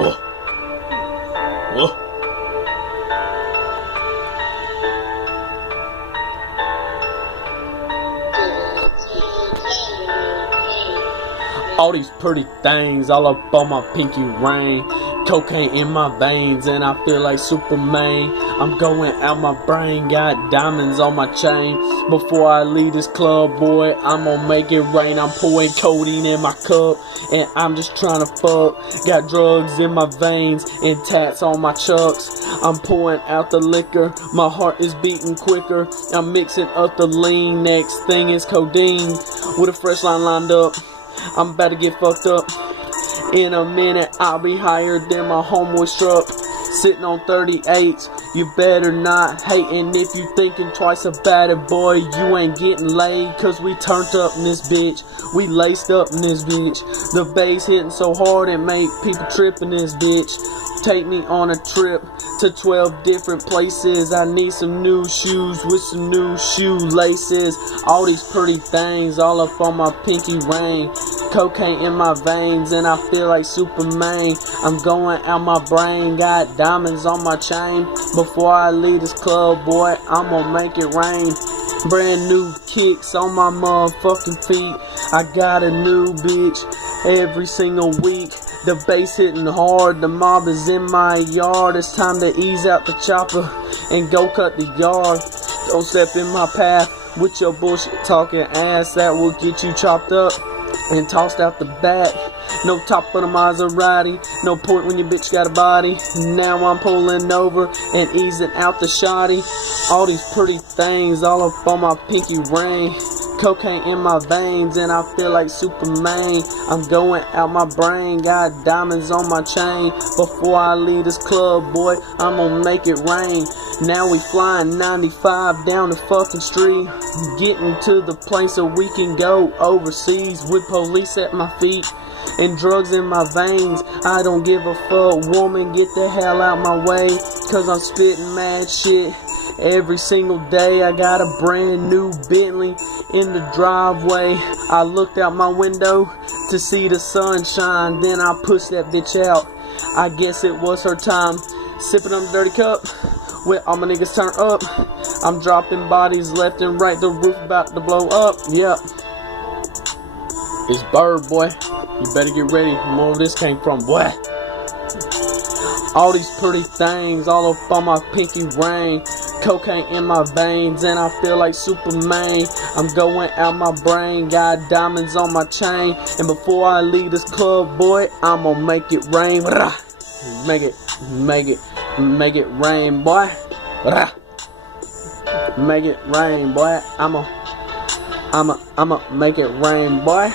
Whoa. Whoa. All these pretty things all up on my pinky ring. Cocaine in my veins and I feel like Superman. I'm going out my brain, got diamonds on my chain. Before I leave this club, boy, I'm gonna make it rain. I'm pouring codeine in my cup and I'm just trying to fuck. Got drugs in my veins and tats on my chucks. I'm pouring out the liquor, my heart is beating quicker. I'm mixing up the lean, next thing is codeine. With a fresh line lined up, I'm about to get fucked up. In a minute, I'll be higher than my homeboy struck. Sitting on 38s, you better not hatin'. If you thinking twice about it, boy, you ain't getting laid. Cause we turned up in this bitch, we laced up in this bitch. The bass hitting so hard it make people trip in this bitch. Take me on a trip to 12 different places. I need some new shoes with some new shoelaces. All these pretty things all up on my pinky ring. Cocaine in my veins and I feel like Superman. I'm going out my brain, got diamonds on my chain. Before I leave this club, boy, I'm gonna make it rain. Brand new kicks on my motherfucking feet. I got a new bitch every single week. The bass hitting hard, the mob is in my yard. It's time to ease out the chopper and go cut the yard. Don't step in my path with your bullshit talking ass. That will get you chopped up and tossed out the back. No top of the Maserati, no point when your bitch got a body. Now I'm pulling over and easing out the shoddy. All these pretty things all up on my pinky ring. Cocaine in my veins and I feel like Superman. I'm going out my brain, got diamonds on my chain. Before I leave this club, boy, I'm gonna make it rain. Now we flying 95 down the fucking street, getting to the place so we can go overseas. With police at my feet and drugs in my veins, I don't give a fuck, woman, get the hell out my way. Cause I'm spitting mad shit every single day. I got a brand new Bentley in the driveway. I looked out my window to see the sunshine, then I pushed that bitch out. I guess it was her time. Sipping on the dirty cup with all my niggas turned up. I'm dropping bodies left and right, the roof about to blow up. Yep. It's Bird, boy. You better get ready. More of this came from, boy. All these pretty things all up on my pinky ring. Cocaine in my veins and I feel like Superman. I'm going out my brain, got diamonds on my chain. And before I leave this club, boy, I'm gonna make it rain. Make it rain, boy. Make it rain, boy. I'ma make it rain, boy.